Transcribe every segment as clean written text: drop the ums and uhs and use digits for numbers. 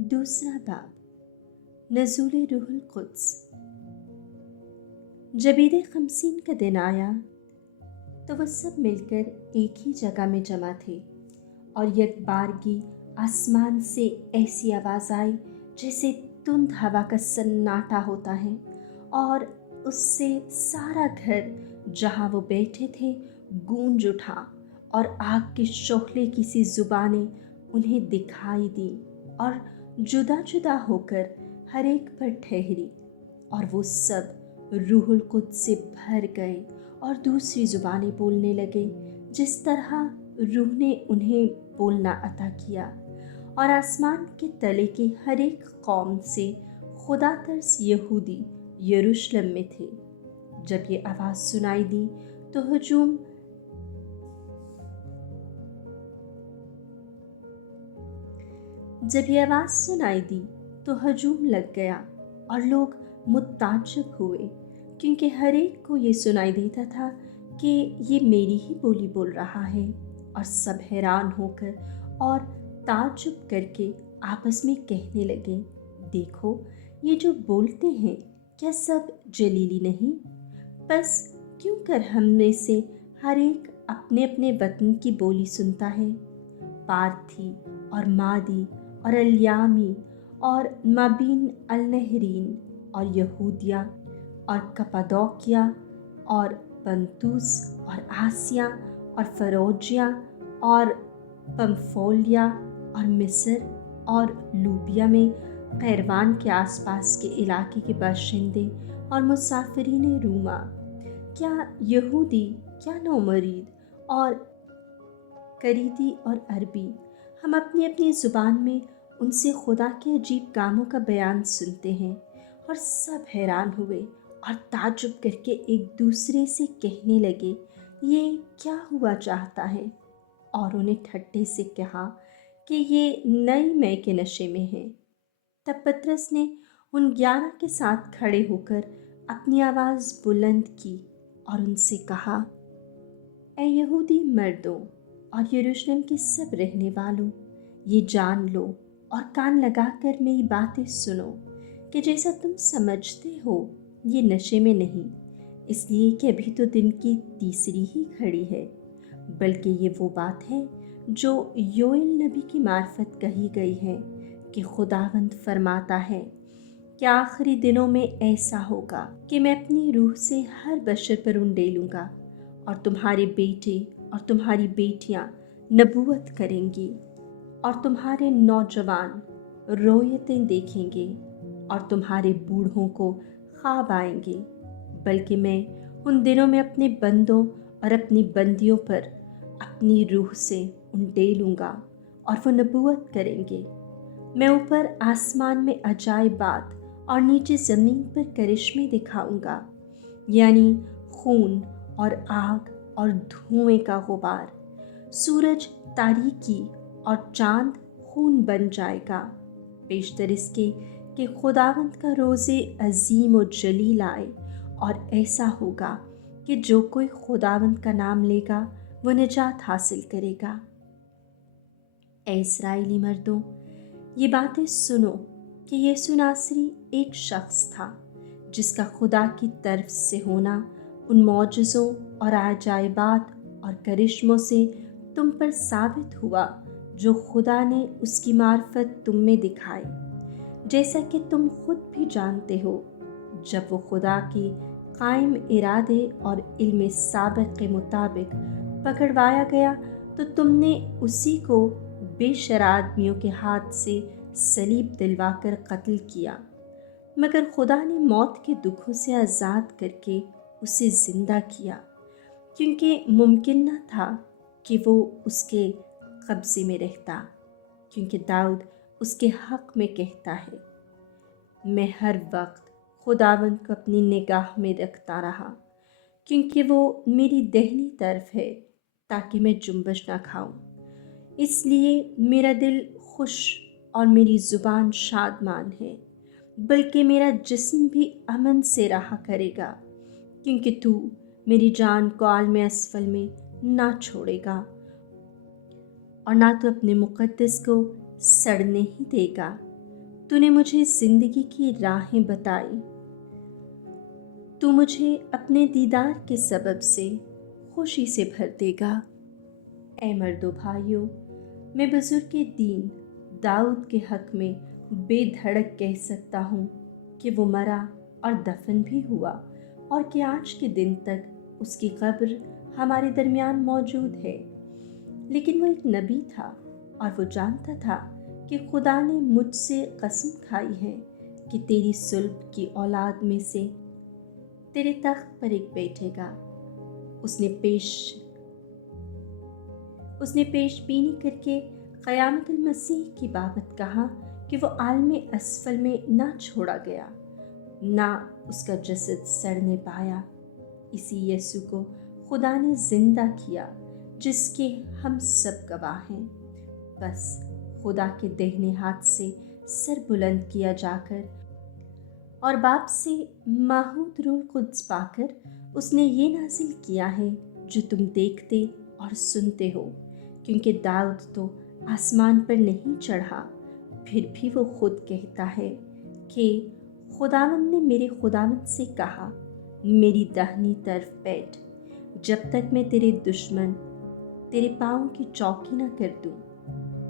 दूसरा बाब नज़ूल रूहुल कुद्स। जब ईद खमसीन का दिन आया तो वो सब मिलकर एक ही जगह में जमा थे और यकबारगी आसमान से ऐसी आवाज़ आई जैसे धुंध हवा का सन्नाटा होता है, और उससे सारा घर जहाँ वो बैठे थे गूंज उठा और आग के शोहले की सी ज़ुबानें उन्हें दिखाई दी और जुदा जुदा होकर हर एक पर ठहरी, और वो सब रूहुल कुद्स से भर गए और दूसरी ज़ुबानें बोलने लगे जिस तरह रूह ने उन्हें बोलना अता किया। और आसमान के तले की हर एक कौम से खुदा तरस यहूदी यरूशलेम में थे। जब ये आवाज़ सुनाई दी तो हजूम लग गया और लोग मुताज्जब हुए, क्योंकि हर एक को ये सुनाई देता था कि ये मेरी ही बोली बोल रहा है। और सब हैरान होकर और ताज्जुब करके आपस में कहने लगे, देखो ये जो बोलते हैं क्या सब जलीली नहीं? बस क्यों कर हम में से हर एक अपने अपने वतन की बोली सुनता है? पार्थी और मादी और अल्यामी और माबीन अलनहरीन और यहूदिया और कपादोकिया और पंतूस और आसिया और फरोजिया और पम्फोलिया और मिस्र और लूबिया में कैरवान के आसपास के इलाके के बाशिंदे और मुसाफिरीन रूमा, क्या यहूदी क्या नौमरीद और करीदी और अरबी, हम अपनी अपनी ज़ुबान में उनसे खुदा के अजीब कामों का बयान सुनते हैं। और सब हैरान हुए और ताज्जुब करके एक दूसरे से कहने लगे, ये क्या हुआ चाहता है? और उन्हें ठट्ठे से कहा कि ये नई मय के नशे में है। तब पतरस ने उन 11 के साथ खड़े होकर अपनी आवाज़ बुलंद की और उनसे कहा, ऐ यहूदी मर्दों और यरूशलेम के सब रहने वालों, ये जान लो और कान लगाकर मेरी बातें सुनो कि जैसा तुम समझते हो ये नशे में नहीं, इसलिए कि अभी तो दिन की तीसरी ही खड़ी है, बल्कि ये वो बात है जो योएल नबी की मार्फत कही गई है कि खुदावंद फरमाता है कि आखिरी दिनों में ऐसा होगा कि मैं अपनी रूह से हर बशर पर उंडेलूँगा और तुम्हारे बेटे और तुम्हारी बेटियां नबूवत करेंगी और तुम्हारे नौजवान रोयतें देखेंगे और तुम्हारे बूढ़ों को ख्वाब आएंगे, बल्कि मैं उन दिनों में अपने बंदों और अपनी बंदियों पर अपनी रूह से उंडेलूँगा और वो नबूवत करेंगे। मैं ऊपर आसमान में अजाइबात और नीचे ज़मीन पर करिश्मे दिखाऊंगा, यानी खून और आग और धुएं का गुबार। सूरज तारीकी और चांद खून बन जाएगा, पेशतर इसके कि खुदावंद का रोज़े अजीम और जलील आए, और ऐसा होगा कि जो कोई खुदावंद का नाम लेगा वो निजात हासिल करेगा। ऐ इस्राएली मर्दों, ये बातें सुनो कि यीशु नासरी एक शख्स था जिसका खुदा की तरफ से होना उन मौजज़ों और अजाइबात और करिश्मों से तुम पर साबित हुआ जो खुदा ने उसकी मार्फत तुम में दिखाई, जैसा कि तुम खुद भी जानते हो। जब वो खुदा की कायम इरादे और इल्म साबिक़ के मुताबिक पकड़वाया गया तो तुमने उसी को बेशर आदमियों के हाथ से सलीब दिलवाकर कत्ल किया, मगर खुदा ने मौत के दुखों से आज़ाद करके उसे ज़िंदा किया, क्योंकि मुमकिन न था कि वो उसके कब्ज़े में रहता, क्योंकि दाऊद उसके हक़ में कहता है, मैं हर वक्त खुदावंद को अपनी निगाह में रखता रहा, क्योंकि वो मेरी दाहिनी तरफ है ताकि मैं जुम्बश ना खाऊं। इसलिए मेरा दिल खुश और मेरी ज़ुबान शादमान है, बल्कि मेरा जिस्म भी अमन से रहा करेगा, क्योंकि तू मेरी जान को आलम असफल में ना छोड़ेगा और ना तो अपने मुक़द्दस को सड़ने ही देगा। तूने मुझे ज़िंदगी की राहें बताई। तू मुझे अपने दीदार के सबब से खुशी से भर देगा। ऐ मर्दो भाइयों, मैं बुजुर्ग दीन दाऊद के हक़ में बेधड़क कह सकता हूँ कि वो मरा और दफन भी हुआ, और कि आज के दिन तक उसकी कब्र हमारे दरमियान मौजूद है। लेकिन वो एक नबी था और वो जानता था कि खुदा ने मुझसे कसम खाई है कि तेरी सुल्ब की औलाद में से तेरे तख्त पर एक बैठेगा। उसने पेशबीनी करके क़यामतुल मसीह की बाबत कहा कि वो आलम असफल में ना छोड़ा गया, ना उसका जसद सड़ने पाया। इसी यीशु को खुदा ने ज़िंदा किया, जिसके हम सब गवाह हैं। बस खुदा के दाहिने हाथ से सर बुलंद किया जाकर और बाप से माहूद रूह कुद्स पाकर उसने ये नाजिल किया है जो तुम देखते और सुनते हो। क्योंकि दाऊद तो आसमान पर नहीं चढ़ा, फिर भी वो खुद कहता है कि खुदावंद ने मेरे खुदावंद से कहा, मेरी दाहिनी तरफ बैठ, जब तक मैं तेरे दुश्मन तेरे पाँव की चौकी न कर दूँ।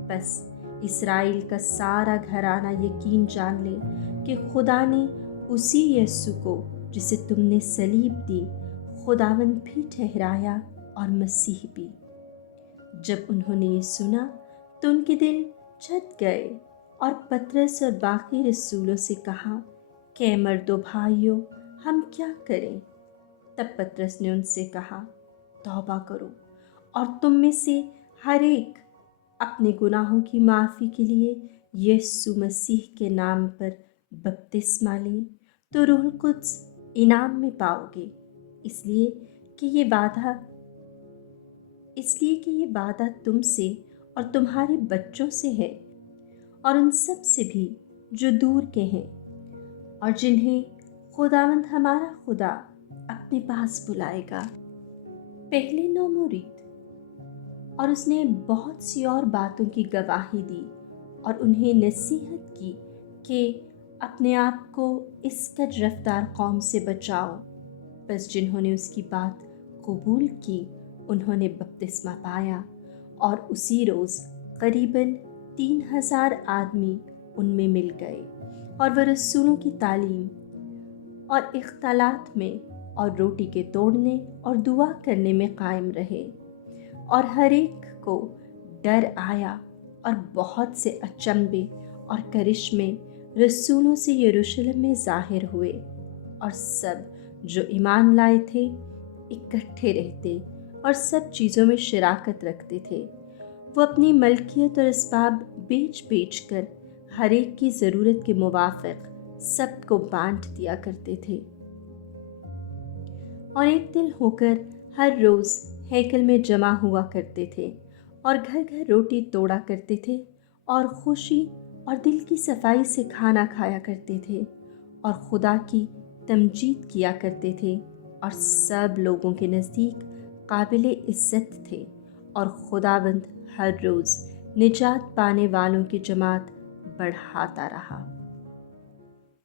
बस इस्राएल का सारा घराना यकीन जान ले कि खुदा ने उसी यीशु को जिसे तुमने सलीब दी खुदावंद भी ठहराया और मसीह भी। जब उन्होंने ये सुना तो उनके दिल छट गए और पतरस और बाकी रसूलों से कहा कि मर्दो भाइयों, हम क्या करें? तब पतरस ने उनसे कहा, तौबा करो और तुम में से हर एक अपने गुनाहों की माफ़ी के लिए यीशु मसीह के नाम पर बपतिस्मा लें, तो रूह कुद्स इनाम में पाओगे। इसलिए कि ये वादा तुमसे और तुम्हारे बच्चों से है और उन सब से भी जो दूर के हैं और जिन्हें खुदावंद हमारा खुदा अपने पास बुलाएगा। पहले नौमोरीद। और उसने बहुत सी और बातों की गवाही दी और उन्हें नसीहत की कि अपने आप को इस कद रफ्तार कौम से बचाओ। बस जिन्होंने उसकी बात कबूल की उन्होंने बपतिस्मा पाया और उसी रोज़ करीबन 3000 आदमी उनमें मिल गए और वह रसूलों की तालीम और इख्तलात में और रोटी के तोड़ने और दुआ करने में कायम रहे। और हर एक को डर आया और बहुत से अचंभे और करिश्मे रसूलों से यरूशलेम में ज़ाहिर हुए, और सब जो ईमान लाए थे इकट्ठे रहते और सब चीज़ों में शराकत रखते थे। वो अपनी मलकियत और असबाब बेच कर हर एक की ज़रूरत के मुवाफ़िक सबको बांट दिया करते थे और एक दिल होकर हर रोज़ हैकल में जमा हुआ करते थे और घर घर रोटी तोड़ा करते थे और खुशी और दिल की सफाई से खाना खाया करते थे और खुदा की तमजीद किया करते थे और सब लोगों के नज़दीक काबिल इज़्ज़त थे। और खुदावंद हर रोज़ निजात पाने वालों की जमात बढ़ाता रहा।